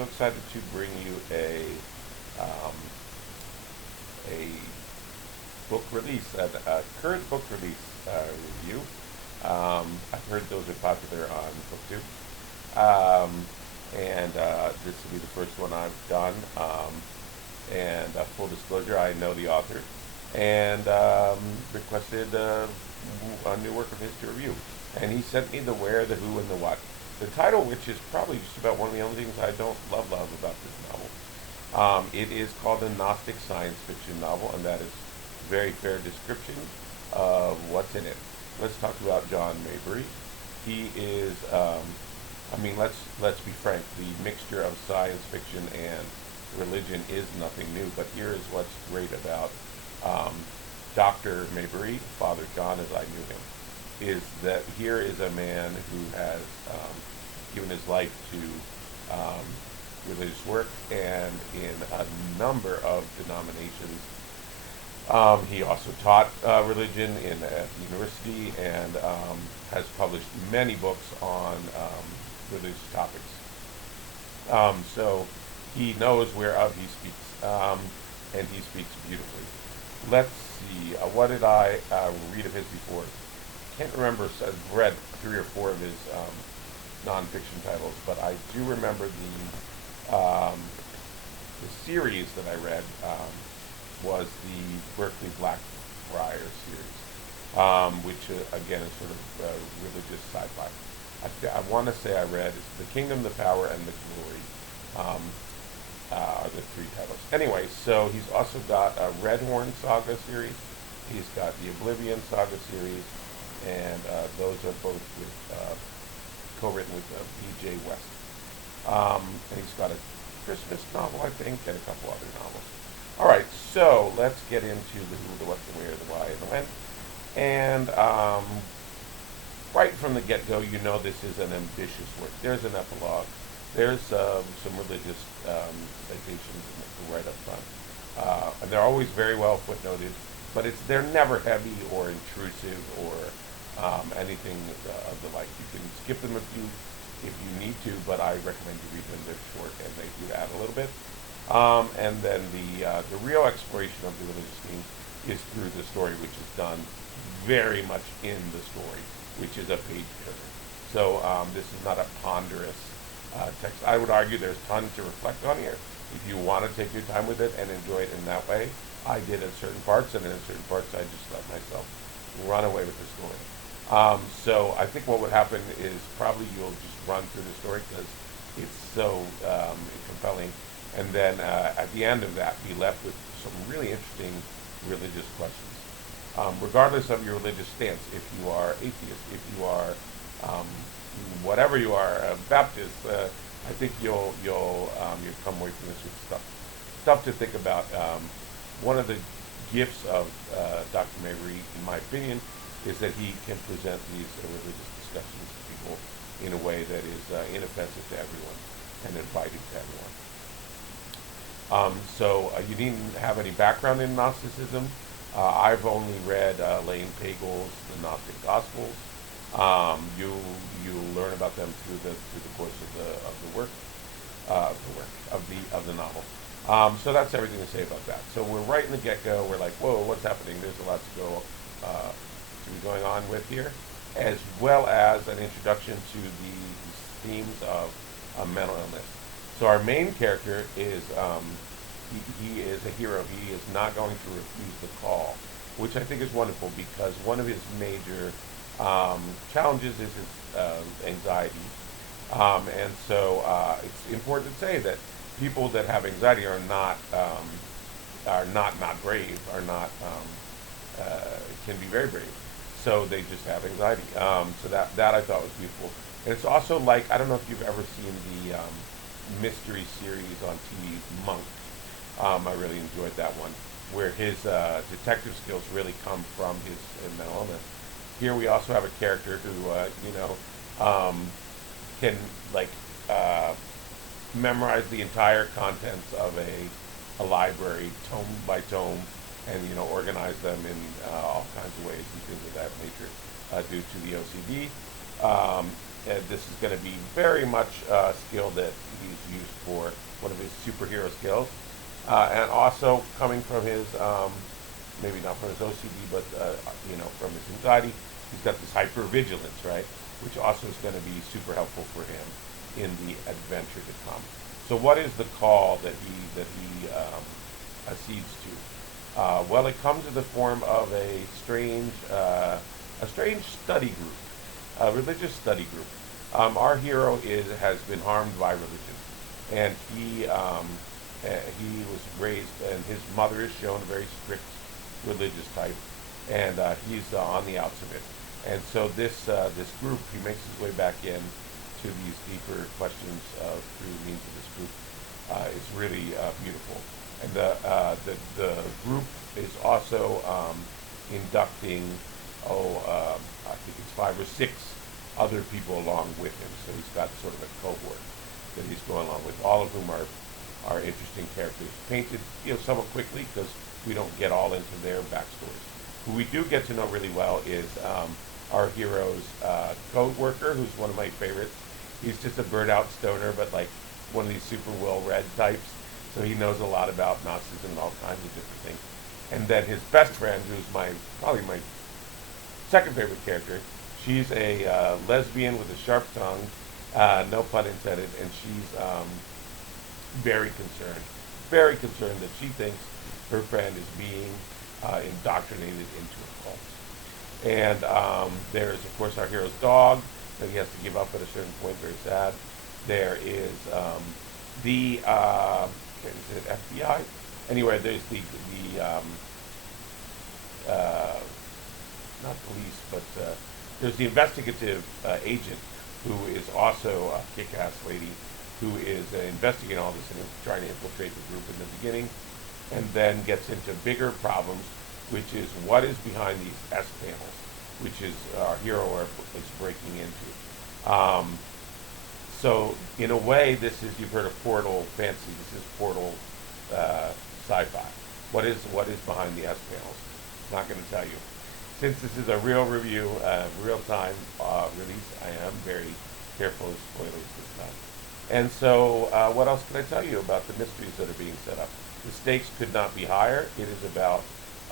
so excited to bring you um, a book release, a current book release review. I've heard those are popular on BookTube. And this will be the first one I've done. And full disclosure, I know the author and requested a new work of his to review. And he sent me the where, the who, and the what. The title, which is probably just about one of the only things I don't love about this novel. It is called a Gnostic science fiction novel, and that is a very fair description of what's in it. Let's talk about John Mabry. He is, let's be frank. The mixture of science fiction and religion is nothing new. But here is what's great about Dr. Mabry, Father John as I knew him, is that here is a man who has given his life to religious work, and in a number of denominations. He also taught religion at the university and has published many books on religious topics. So he knows whereof he speaks, and he speaks beautifully. Let's see, what did I read of his before? Can't remember, so I've read 3 or 4 of his nonfiction titles, but I do remember the series that I read was the Berkeley Blackfriar series, which again is sort of religious sci-fi. I want to say I read The Kingdom, the Power, and the Glory are the 3 titles. Anyway, so he's also got a Redhorn Saga series. He's got the Oblivion Saga series, and those are both co-written with B.J. West. And he's got a Christmas novel, I think, and a couple other novels. All right, so let's get into the who, the what, the where, the why, and the when. And right from the get-go, you know this is an ambitious work. There's an epilogue. There's some religious citations right up front. And they're always very well footnoted, but they're never heavy or intrusive or anything of the like. You can skip them if you need to, but I recommend you read them. They're short and they do add a little bit. And then the real exploration of the religious theme is through the story, which is done very much in the story, which is a page turner. So this is not a ponderous text. I would argue there's tons to reflect on here. If you want to take your time with it and enjoy it in that way, I did at certain parts, and in certain parts I just let myself run away with the story. So I think what would happen is probably you'll just run through the story because it's so compelling, and then at the end of that be left with some really interesting religious questions. Regardless of your religious stance, if you are atheist, if you are whatever you are, Baptist, I think you'll come away from this with stuff to think about. One of the gifts of Dr. Mabry, in my opinion, is that he can present these religious discussions to people in a way that is inoffensive to everyone and inviting to everyone. So you needn't have any background in Gnosticism. I've only read Lane Pagel's The Gnostic Gospels. You'll learn about them through the course of the novel. So that's everything to say about that. So we're right in the get-go. We're like, whoa, what's happening? There's a lot to be going on with here, as well as an introduction to the themes of mental illness. So our main character is he is a hero. He is not going to refuse the call, which I think is wonderful because one of his major challenges is his anxiety, and so it's important to say that people that have anxiety are not brave, can be very brave. So they just have anxiety. So that I thought was beautiful. And it's also like, I don't know if you've ever seen the mystery series on TV, Monk. I really enjoyed that one, where his detective skills really come from his mental illness. Here we also have a character who, can memorize the entire contents of a library, tome by tome, and organize them in all kinds of ways and things of that nature due to the OCD. this is going to be very much a skill that he's used for one of his superhero skills. And also coming from his, maybe not from his OCD, but from his anxiety, he's got this hypervigilance, right? Which also is going to be super helpful for him in the adventure to come. So, what is the call that he accedes to? Well, it comes in the form of a strange study group, a religious study group. Our hero has been harmed by religion, and he was raised, and his mother is shown a very strict religious type, and he's on the outs of it. And so this group, he makes his way back in to these deeper questions through the means of this group. It's really beautiful, and the group is also inducting I think it's 5 or 6 other people along with him. So he's got sort of a cohort that he's going along with, all of whom are interesting characters, painted somewhat quickly because we don't get all into their backstories. Who we do get to know really well is our hero's code worker, who's one of my favorites. He's just a burnt out stoner, but like one of these super well-read types. So he knows a lot about Gnosticism and all kinds of different things. And then his best friend, who's probably my second favorite character, she's a lesbian with a sharp tongue, no pun intended, and she's very concerned that she thinks her friend is being indoctrinated into a cult. And there's, of course, our hero's dog that he has to give up at a certain point, very sad. There is the is it FBI? Anyway, there's the not police, but there's the investigative agent who is also a kick-ass lady who is investigating all this and trying to infiltrate the group in the beginning, and then gets into bigger problems, which is what is behind these S panels, which is our hero is breaking into. So in a way, you've heard of Portal fantasy. This is Portal SciFi. What is behind the S panels? Not going to tell you. Since this is a real review, real-time release, I am very careful of spoilers this time. And so, what else can I tell you about the mysteries that are being set up? The stakes could not be higher. It is about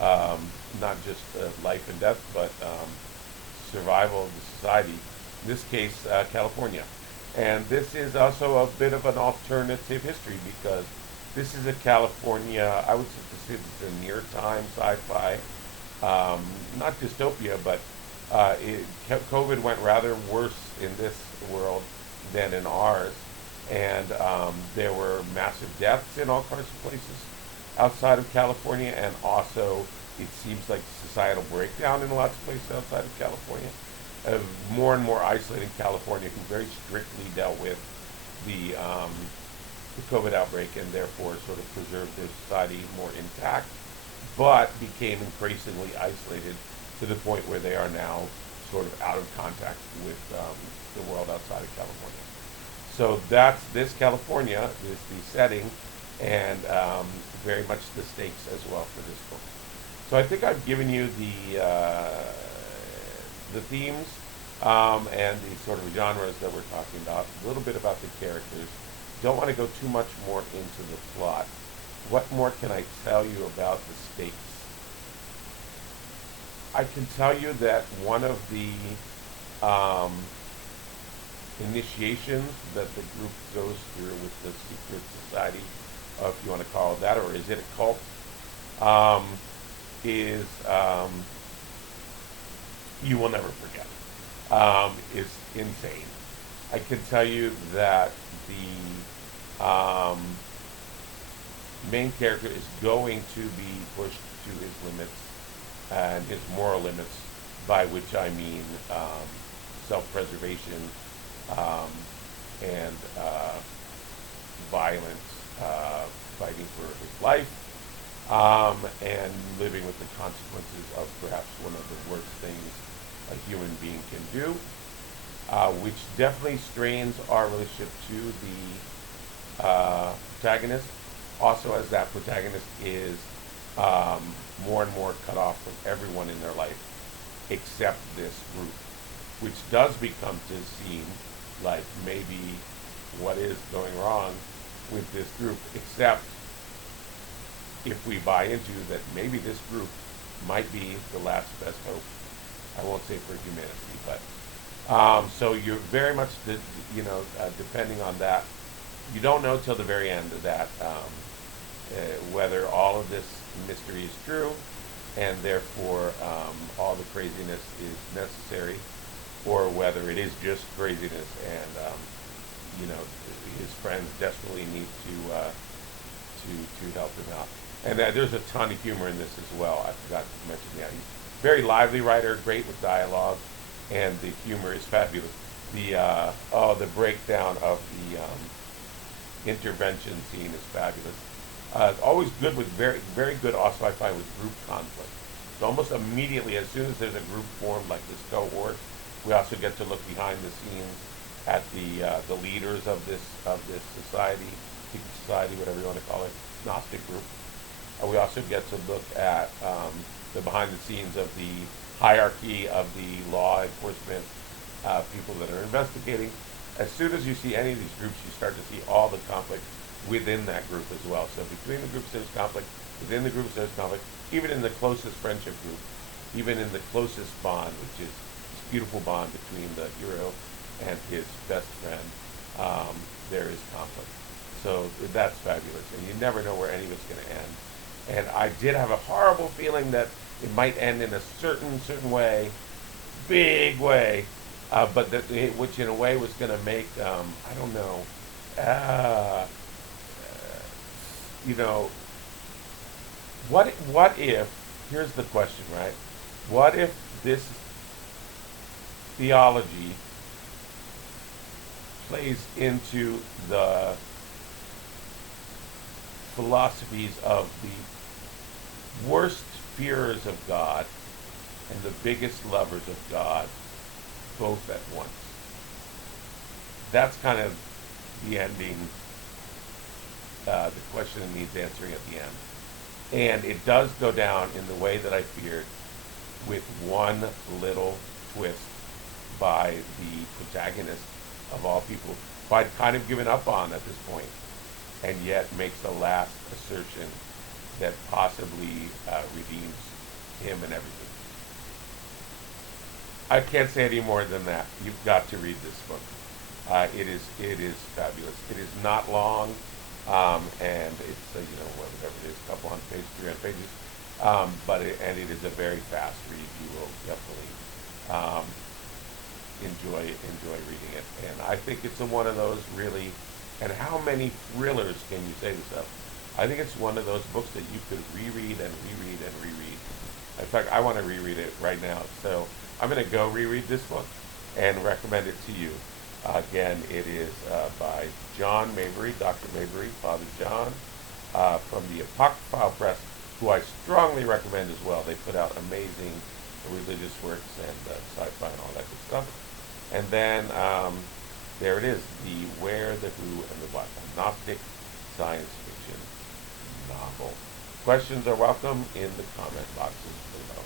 not just life and death, but survival of the society. In this case, California. And this is also a bit of an alternative history because this is a California, I would say this is a near-time sci-fi. Not dystopia, but COVID went rather worse in this world than in ours. And there were massive deaths in all kinds of places outside of California, and also it seems like societal breakdown in lots of places outside of California. More and more isolated California, who very strictly dealt with the COVID outbreak and therefore sort of preserved their society more intact, but became increasingly isolated to the point where they are now sort of out of contact with the world outside of California. So that's this California, is the setting, and very much the stakes as well for this book. So I think I've given you the themes and the sort of genres that we're talking about, a little bit about the characters. Don't want to go too much more into the plot. What more can I tell you about the stakes? I can tell you that one of the initiations that the group goes through with the secret society, if you want to call it that, or is it a cult, is you will never forget. Is insane. I can tell you that the main character is going to be pushed to his limits and his moral limits, by which I mean self-preservation and violence, fighting for his life, and living with the consequences of perhaps one of the worst things a human being can do, which definitely strains our relationship to the protagonist. Also, as that protagonist is more and more cut off from everyone in their life except this group. which does become to seem like maybe what is going wrong with this group, except if we buy into that maybe this group might be the last best hope. I won't say for humanity, but so you're very much, depending on that. You don't know till the very end of that whether all of this mystery is true, and therefore all the craziness is necessary, or whether it is just craziness, and his friends desperately need to help him out. And there's a ton of humor in this as well. I forgot to mention that. He's a very lively writer, great with dialogue, and the humor is fabulous. The breakdown of the intervention scene is fabulous. Always good with very, very good also I find with group conflict. So almost immediately, as soon as there's a group formed like this cohort, we also get to look behind the scenes at the leaders of this society, secret society, whatever you want to call it, Gnostic group. We also get to look at the behind the scenes of the hierarchy of the law enforcement people that are investigating. As soon as you see any of these groups, you start to see all the conflict within that group as well. So between the groups there's conflict, within the groups there's conflict, even in the closest friendship group, even in the closest bond, which is this beautiful bond between the hero and his best friend, there is conflict. So that's fabulous, and you never know where any of it's going to end. And I did have a horrible feeling that it might end in a certain way, big way, but which in a way was going to make, I don't know, what if, here's the question, right? What if this theology plays into the philosophies of the worst fearers of God and the biggest lovers of God both at once? That's kind of the ending, the question that needs answering at the end. And it does go down in the way that I feared, with one little twist by the protagonist of all people, who I'd kind of given up on at this point, and yet makes the last assertion that possibly redeems him and everything. I can't say any more than that. You've got to read this book. It is fabulous. It is not long, and it's whatever it is, a couple hundred pages, 300 pages, but it is a very fast read. You will definitely enjoy reading it, and I think it's one of those really. And how many thrillers can you say this of? I think it's one of those books that you could reread and reread and reread. In fact, I want to reread it right now. So I'm going to go reread this book and recommend it to you. Again, it is by John Mabry, Dr. Mabry, Father John, from the Apocryphile Press, who I strongly recommend as well. They put out amazing religious works and SciFi and all that good stuff. And then there it is, the Where, the Who, and the What, a Gnostic science fiction novel. Questions are welcome in the comment boxes below.